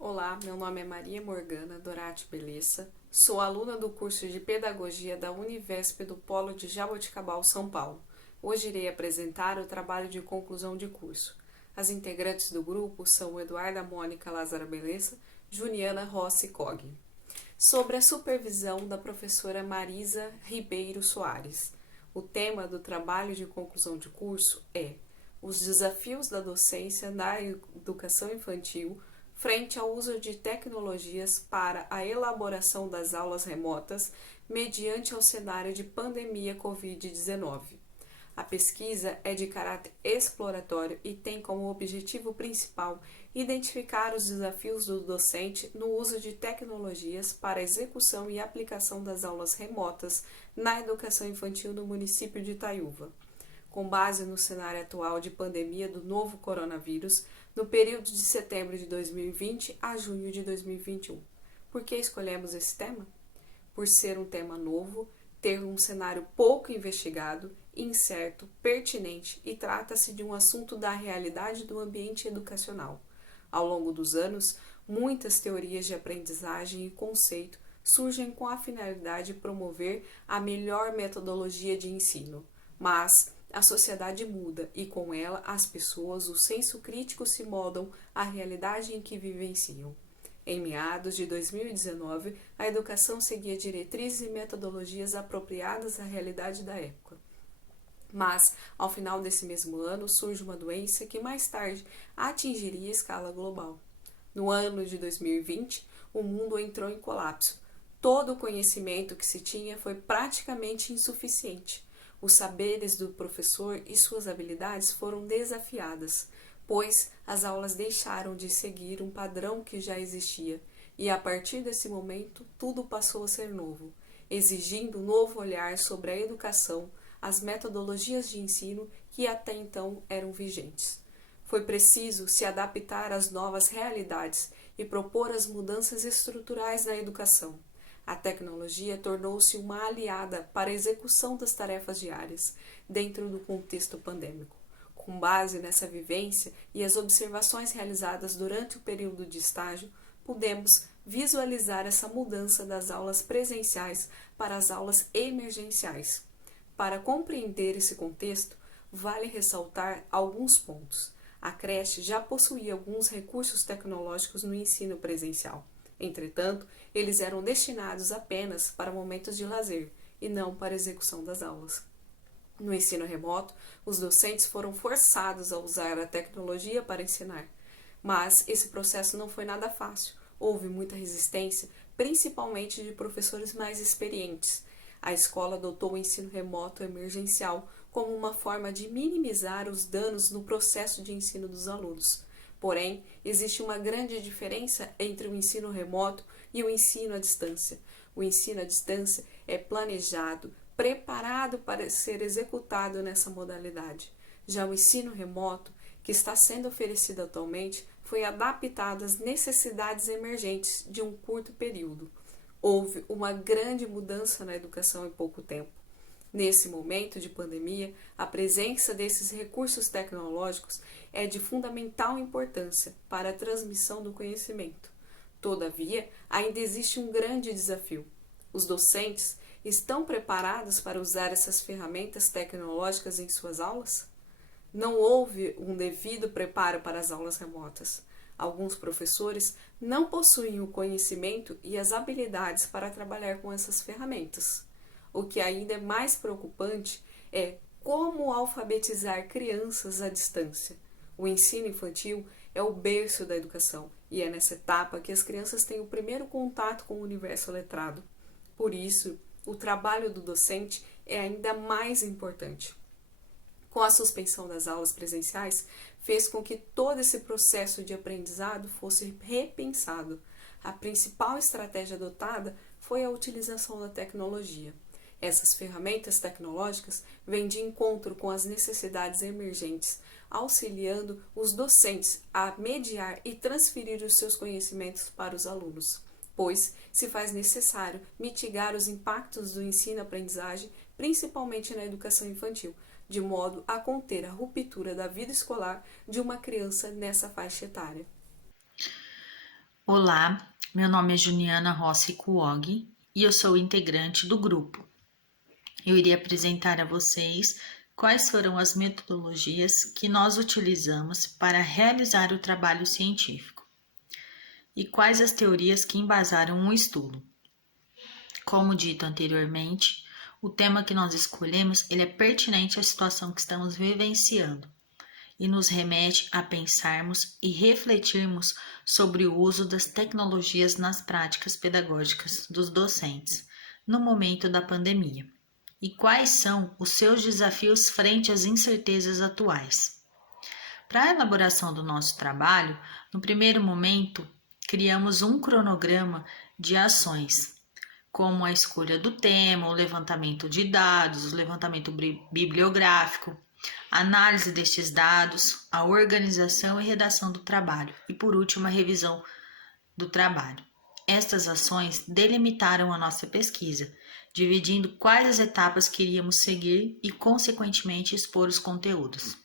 Olá, meu nome é Maria Morgana Dorati Belessa, sou aluna do curso de Pedagogia da Univesp do Polo de Jaboticabal, São Paulo. Hoje irei apresentar o trabalho de conclusão de curso. As integrantes do grupo são Eduarda Mônica Lázara Belessa, Juliana Rossi Cogni. Sobre a supervisão da professora Marisa Ribeiro Soares. O tema do trabalho de conclusão de curso é os desafios da docência na educação infantil frente ao uso de tecnologias para a elaboração das aulas remotas mediante o cenário de pandemia Covid-19. A pesquisa é de caráter exploratório e tem como objetivo principal identificar os desafios do docente no uso de tecnologias para a execução e aplicação das aulas remotas na educação infantil no município de Itaiúva. Com base no cenário atual de pandemia do novo coronavírus, no período de setembro de 2020 a junho de 2021. Por que escolhemos esse tema? Por ser um tema novo, ter um cenário pouco investigado, incerto, pertinente e trata-se de um assunto da realidade do ambiente educacional. Ao longo dos anos, muitas teorias de aprendizagem e conceito surgem com a finalidade de promover a melhor metodologia de ensino, mas a sociedade muda e com ela as pessoas, o senso crítico se moldam à realidade em que vivenciam. Em meados de 2019, a educação seguia diretrizes e metodologias apropriadas à realidade da época. Mas, ao final desse mesmo ano, surge uma doença que mais tarde atingiria a escala global. No ano de 2020, o mundo entrou em colapso. Todo o conhecimento que se tinha foi praticamente insuficiente. Os saberes do professor e suas habilidades foram desafiadas, pois as aulas deixaram de seguir um padrão que já existia, e a partir desse momento tudo passou a ser novo, exigindo um novo olhar sobre a educação, as metodologias de ensino que até então eram vigentes. Foi preciso se adaptar às novas realidades e propor as mudanças estruturais na educação. A tecnologia tornou-se uma aliada para a execução das tarefas diárias, dentro do contexto pandêmico. Com base nessa vivência e as observações realizadas durante o período de estágio, pudemos visualizar essa mudança das aulas presenciais para as aulas emergenciais. Para compreender esse contexto, vale ressaltar alguns pontos. A creche já possuía alguns recursos tecnológicos no ensino presencial. Entretanto, eles eram destinados apenas para momentos de lazer e não para a execução das aulas. No ensino remoto, os docentes foram forçados a usar a tecnologia para ensinar. Mas esse processo não foi nada fácil. Houve muita resistência, principalmente de professores mais experientes. A escola adotou o ensino remoto emergencial como uma forma de minimizar os danos no processo de ensino dos alunos. Porém, existe uma grande diferença entre o ensino remoto e o ensino à distância. O ensino à distância é planejado, preparado para ser executado nessa modalidade. Já o ensino remoto, que está sendo oferecido atualmente, foi adaptado às necessidades emergentes de um curto período. Houve uma grande mudança na educação em pouco tempo. Nesse momento de pandemia, a presença desses recursos tecnológicos é de fundamental importância para a transmissão do conhecimento. Todavia, ainda existe um grande desafio. Os docentes estão preparados para usar essas ferramentas tecnológicas em suas aulas? Não houve um devido preparo para as aulas remotas. Alguns professores não possuem o conhecimento e as habilidades para trabalhar com essas ferramentas. O que ainda é mais preocupante é como alfabetizar crianças à distância. O ensino infantil é o berço da educação e é nessa etapa que as crianças têm o primeiro contato com o universo letrado. Por isso, o trabalho do docente é ainda mais importante. Com a suspensão das aulas presenciais, fez com que todo esse processo de aprendizado fosse repensado. A principal estratégia adotada foi a utilização da tecnologia. Essas ferramentas tecnológicas vêm de encontro com as necessidades emergentes, auxiliando os docentes a mediar e transferir os seus conhecimentos para os alunos, pois se faz necessário mitigar os impactos do ensino-aprendizagem, principalmente na educação infantil, de modo a conter a ruptura da vida escolar de uma criança nessa faixa etária. Olá, meu nome é Juniana Rossi Kuog e eu sou integrante do grupo. Eu iria apresentar a vocês quais foram as metodologias que nós utilizamos para realizar o trabalho científico e quais as teorias que embasaram o estudo. Como dito anteriormente, o tema que nós escolhemos ele é pertinente à situação que estamos vivenciando e nos remete a pensarmos e refletirmos sobre o uso das tecnologias nas práticas pedagógicas dos docentes no momento da pandemia e quais são os seus desafios frente às incertezas atuais. Para a elaboração do nosso trabalho, no primeiro momento, criamos um cronograma de ações, como a escolha do tema, o levantamento de dados, o levantamento bibliográfico, análise destes dados, a organização e redação do trabalho e, por último, a revisão do trabalho. Estas ações delimitaram a nossa pesquisa, dividindo quais as etapas que iríamos seguir e, consequentemente, expor os conteúdos.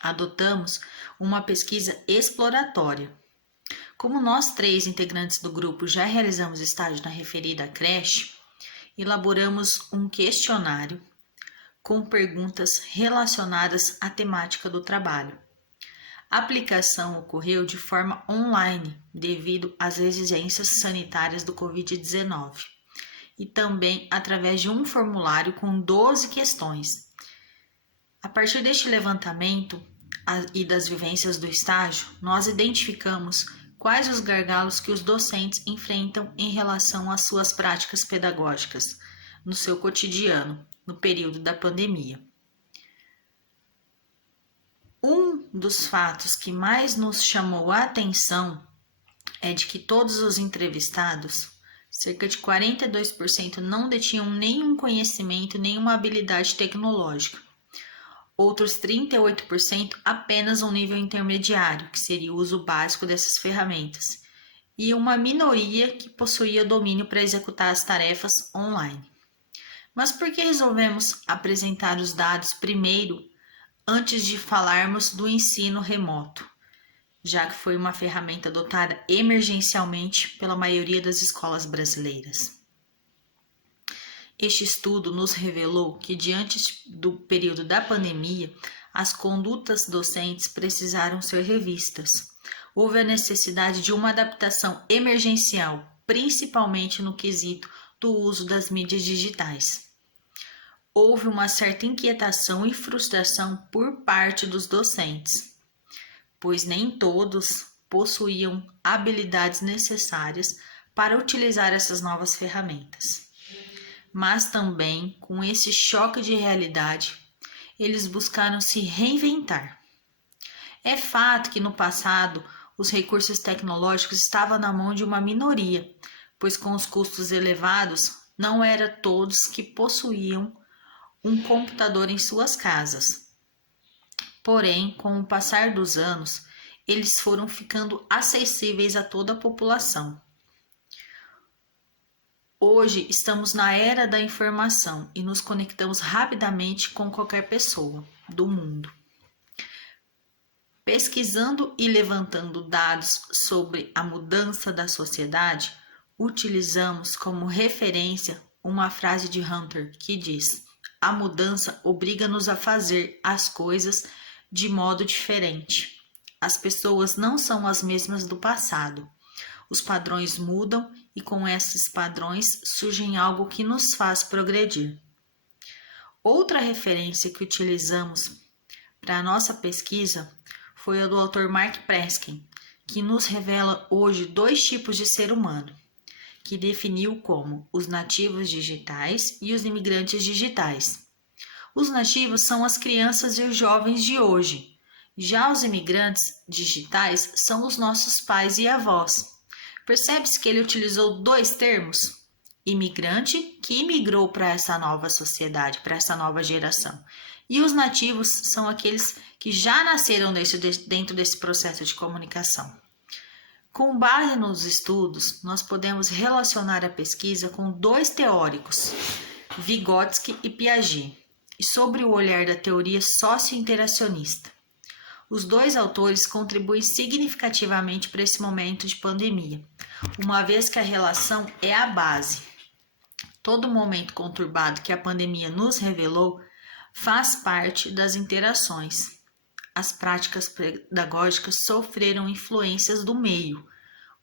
Adotamos uma pesquisa exploratória. Como nós 3 integrantes do grupo já realizamos estágio na referida creche, elaboramos um questionário com perguntas relacionadas à temática do trabalho. A aplicação ocorreu de forma online devido às exigências sanitárias do Covid-19 e também através de um formulário com 12 questões. A partir deste levantamento e das vivências do estágio, nós identificamos quais os gargalos que os docentes enfrentam em relação às suas práticas pedagógicas no seu cotidiano, no período da pandemia. Um dos fatos que mais nos chamou a atenção é de que todos os entrevistados, cerca de 42%, não detinham nenhum conhecimento, nenhuma habilidade tecnológica. Outros 38% apenas um nível intermediário, que seria o uso básico dessas ferramentas, e uma minoria que possuía domínio para executar as tarefas online. Mas por que resolvemos apresentar os dados primeiro, antes de falarmos do ensino remoto, já que foi uma ferramenta adotada emergencialmente pela maioria das escolas brasileiras? Este estudo nos revelou que, diante do período da pandemia, as condutas docentes precisaram ser revistas. Houve a necessidade de uma adaptação emergencial, principalmente no quesito do uso das mídias digitais. Houve uma certa inquietação e frustração por parte dos docentes, pois nem todos possuíam habilidades necessárias para utilizar essas novas ferramentas. Mas também, com esse choque de realidade, eles buscaram se reinventar. É fato que no passado os recursos tecnológicos estavam na mão de uma minoria, pois com os custos elevados, não era todos que possuíam um computador em suas casas. Porém, com o passar dos anos, eles foram ficando acessíveis a toda a população. Hoje estamos na era da informação e nos conectamos rapidamente com qualquer pessoa do mundo. Pesquisando e levantando dados sobre a mudança da sociedade, utilizamos como referência uma frase de Hunter que diz: "A mudança obriga-nos a fazer as coisas de modo diferente. As pessoas não são as mesmas do passado. Os padrões mudam e com esses padrões surgem algo que nos faz progredir." Outra referência que utilizamos para a nossa pesquisa foi a do autor Mark Preskin, que nos revela hoje 2 tipos de ser humano, que definiu como os nativos digitais e os imigrantes digitais. Os nativos são as crianças e os jovens de hoje. Já os imigrantes digitais são os nossos pais e avós. Percebe-se que ele utilizou 2 termos? Imigrante, que imigrou para essa nova sociedade, para essa nova geração. E os nativos são aqueles que já nasceram dentro desse processo de comunicação. Com base nos estudos, nós podemos relacionar a pesquisa com 2 teóricos, Vygotsky e Piaget, e sobre o olhar da teoria socio-interacionista. Os dois autores contribuem significativamente para esse momento de pandemia, uma vez que a relação é a base. Todo momento conturbado que a pandemia nos revelou faz parte das interações. As práticas pedagógicas sofreram influências do meio.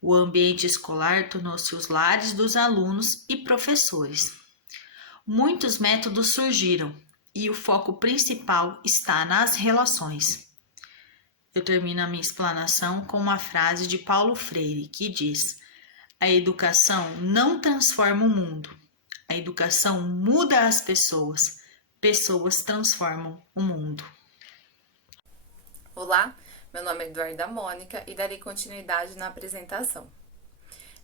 O ambiente escolar tornou-se os lares dos alunos e professores. Muitos métodos surgiram e o foco principal está nas relações. Eu termino a minha explanação com uma frase de Paulo Freire que diz: a educação não transforma o mundo, a educação muda as pessoas, pessoas transformam o mundo. Olá, meu nome é Eduarda Mônica e darei continuidade na apresentação.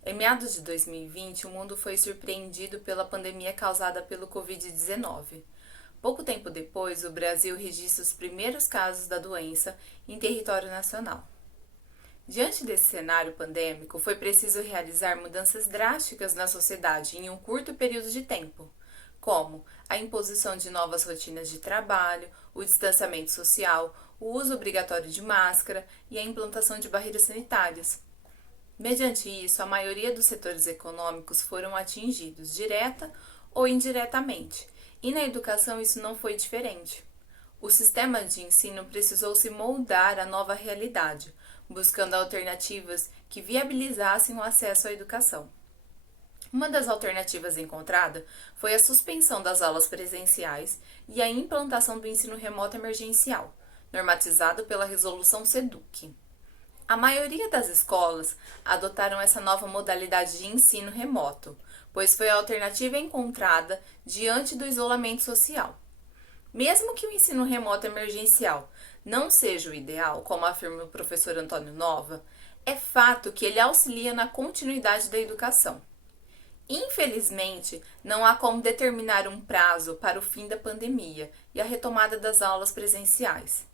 Em meados de 2020, o mundo foi surpreendido pela pandemia causada pelo Covid-19. Pouco tempo depois, o Brasil registra os primeiros casos da doença em território nacional. Diante desse cenário pandêmico, foi preciso realizar mudanças drásticas na sociedade em um curto período de tempo, como a imposição de novas rotinas de trabalho, o distanciamento social, o uso obrigatório de máscara e a implantação de barreiras sanitárias. Mediante isso, a maioria dos setores econômicos foram atingidos, direta ou indiretamente, e na educação isso não foi diferente. O sistema de ensino precisou se moldar à nova realidade, buscando alternativas que viabilizassem o acesso à educação. Uma das alternativas encontrada foi a suspensão das aulas presenciais e a implantação do ensino remoto emergencial, normatizado pela Resolução SEDUC. A maioria das escolas adotaram essa nova modalidade de ensino remoto, pois foi a alternativa encontrada diante do isolamento social. Mesmo que o ensino remoto emergencial não seja o ideal, como afirma o professor Antônio Nova, é fato que ele auxilia na continuidade da educação. Infelizmente, não há como determinar um prazo para o fim da pandemia e a retomada das aulas presenciais.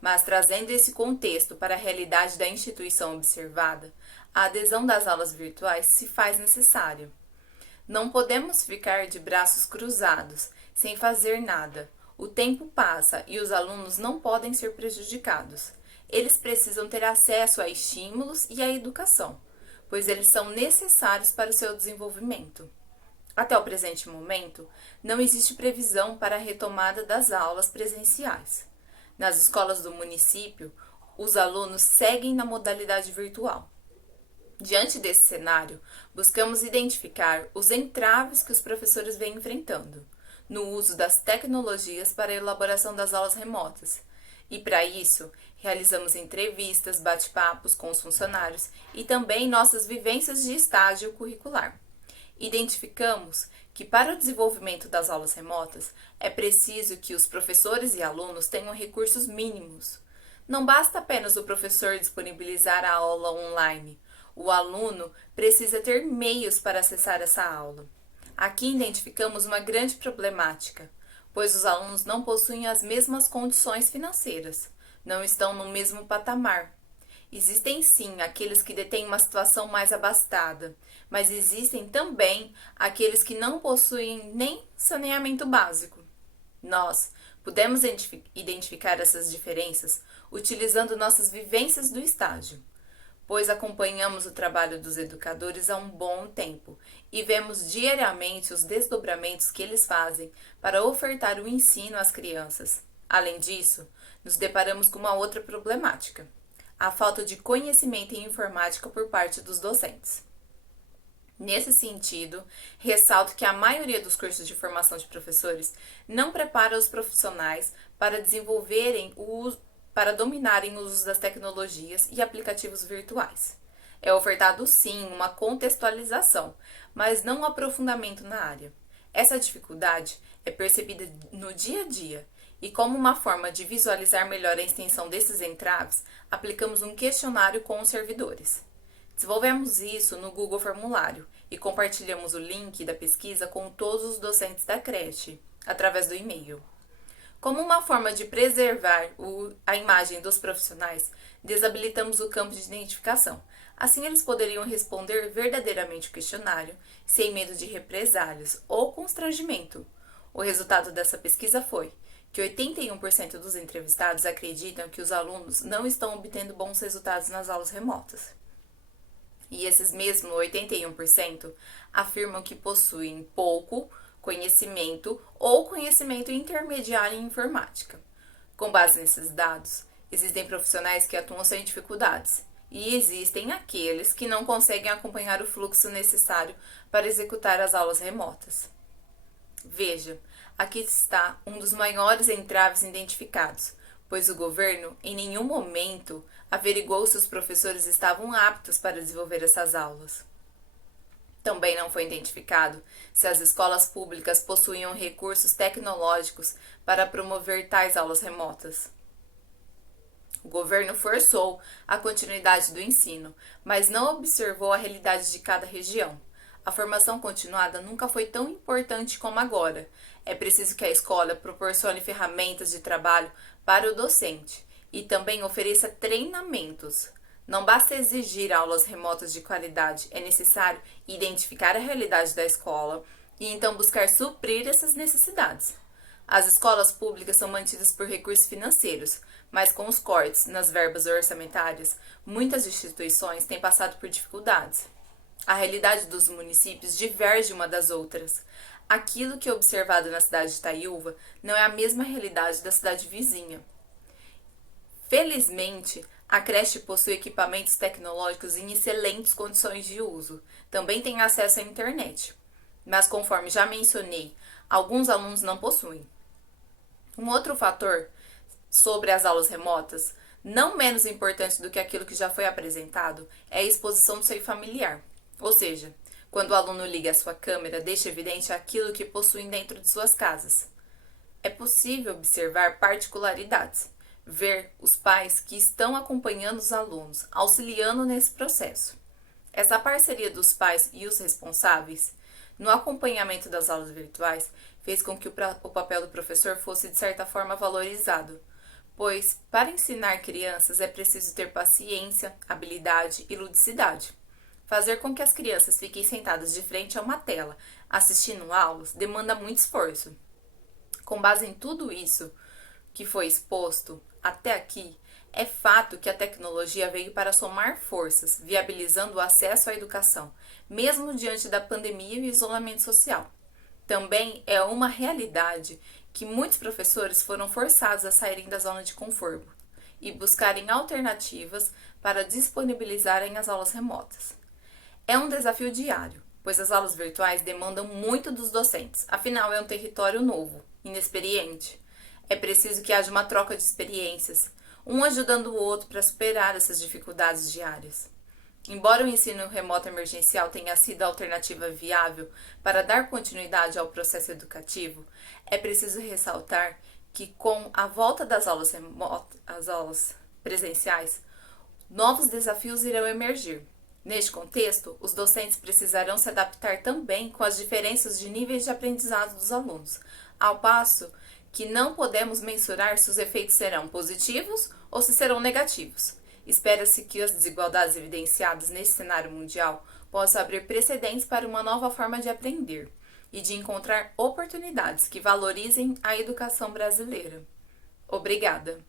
Mas, trazendo esse contexto para a realidade da instituição observada, a adesão das aulas virtuais se faz necessária. Não podemos ficar de braços cruzados, sem fazer nada. O tempo passa e os alunos não podem ser prejudicados. Eles precisam ter acesso a estímulos e à educação, pois eles são necessários para o seu desenvolvimento. Até o presente momento, não existe previsão para a retomada das aulas presenciais. Nas escolas do município, os alunos seguem na modalidade virtual. Diante desse cenário, buscamos identificar os entraves que os professores vêm enfrentando no uso das tecnologias para a elaboração das aulas remotas. E para isso, realizamos entrevistas, bate-papos com os funcionários e também nossas vivências de estágio curricular. Identificamos que para o desenvolvimento das aulas remotas é preciso que os professores e alunos tenham recursos mínimos. Não basta apenas o professor disponibilizar a aula online. O aluno precisa ter meios para acessar essa aula. Aqui identificamos uma grande problemática, pois os alunos não possuem as mesmas condições financeiras, não estão no mesmo patamar. Existem sim aqueles que detêm uma situação mais abastada, mas existem também aqueles que não possuem nem saneamento básico. Nós podemos identificar essas diferenças utilizando nossas vivências do estágio, pois acompanhamos o trabalho dos educadores há um bom tempo e vemos diariamente os desdobramentos que eles fazem para ofertar o ensino às crianças. Além disso, nos deparamos com uma outra problemática: a falta de conhecimento em informática por parte dos docentes. Nesse sentido, ressalto que a maioria dos cursos de formação de professores não prepara os profissionais para dominarem o uso das tecnologias e aplicativos virtuais. É ofertado sim uma contextualização, mas não um aprofundamento na área. Essa dificuldade é percebida no dia a dia e, como uma forma de visualizar melhor a extensão desses entraves, aplicamos um questionário com os servidores. Desenvolvemos isso no Google Formulário e compartilhamos o link da pesquisa com todos os docentes da creche, através do e-mail. Como uma forma de preservar a imagem dos profissionais, desabilitamos o campo de identificação. Assim, eles poderiam responder verdadeiramente o questionário, sem medo de represálias ou constrangimento. O resultado dessa pesquisa foi que 81% dos entrevistados acreditam que os alunos não estão obtendo bons resultados nas aulas remotas. E esses mesmos 81% afirmam que possuem pouco conhecimento ou conhecimento intermediário em informática. Com base nesses dados, existem profissionais que atuam sem dificuldades e existem aqueles que não conseguem acompanhar o fluxo necessário para executar as aulas remotas. Veja, aqui está um dos maiores entraves identificados, pois o governo em nenhum momento averigou se os professores estavam aptos para desenvolver essas aulas. Também não foi identificado se as escolas públicas possuíam recursos tecnológicos para promover tais aulas remotas. O governo forçou a continuidade do ensino, mas não observou a realidade de cada região. A formação continuada nunca foi tão importante como agora. É preciso que a escola proporcione ferramentas de trabalho para o docente e também ofereça treinamentos. Não basta exigir aulas remotas de qualidade, é necessário identificar a realidade da escola e então buscar suprir essas necessidades. As escolas públicas são mantidas por recursos financeiros, mas com os cortes nas verbas orçamentárias, muitas instituições têm passado por dificuldades. A realidade dos municípios diverge uma das outras. Aquilo que é observado na cidade de Itaiúva não é a mesma realidade da cidade vizinha. Felizmente, a creche possui equipamentos tecnológicos em excelentes condições de uso. Também tem acesso à internet. Mas, conforme já mencionei, alguns alunos não possuem. Um outro fator sobre as aulas remotas, não menos importante do que aquilo que já foi apresentado, é a exposição do seio familiar. Ou seja, quando o aluno liga a sua câmera, deixa evidente aquilo que possuem dentro de suas casas. É possível observar particularidades, ver os pais que estão acompanhando os alunos, auxiliando nesse processo. Essa parceria dos pais e os responsáveis no acompanhamento das aulas virtuais fez com que o papel do professor fosse de certa forma valorizado, pois para ensinar crianças é preciso ter paciência, habilidade e ludicidade. Fazer com que as crianças fiquem sentadas de frente a uma tela, assistindo aulas, demanda muito esforço. Com base em tudo isso que foi exposto até aqui, é fato que a tecnologia veio para somar forças, viabilizando o acesso à educação, mesmo diante da pandemia e o isolamento social. Também é uma realidade que muitos professores foram forçados a saírem da zona de conforto e buscarem alternativas para disponibilizarem as aulas remotas. É um desafio diário, pois as aulas virtuais demandam muito dos docentes, afinal é um território novo, inexperiente. É preciso que haja uma troca de experiências, um ajudando o outro para superar essas dificuldades diárias. Embora o ensino remoto emergencial tenha sido a alternativa viável para dar continuidade ao processo educativo, é preciso ressaltar que com a volta das aulas às aulas presenciais, novos desafios irão emergir. Neste contexto, os docentes precisarão se adaptar também com as diferenças de níveis de aprendizado dos alunos, ao passo que não podemos mensurar se os efeitos serão positivos ou se serão negativos. Espera-se que as desigualdades evidenciadas nesse cenário mundial possam abrir precedentes para uma nova forma de aprender e de encontrar oportunidades que valorizem a educação brasileira. Obrigada!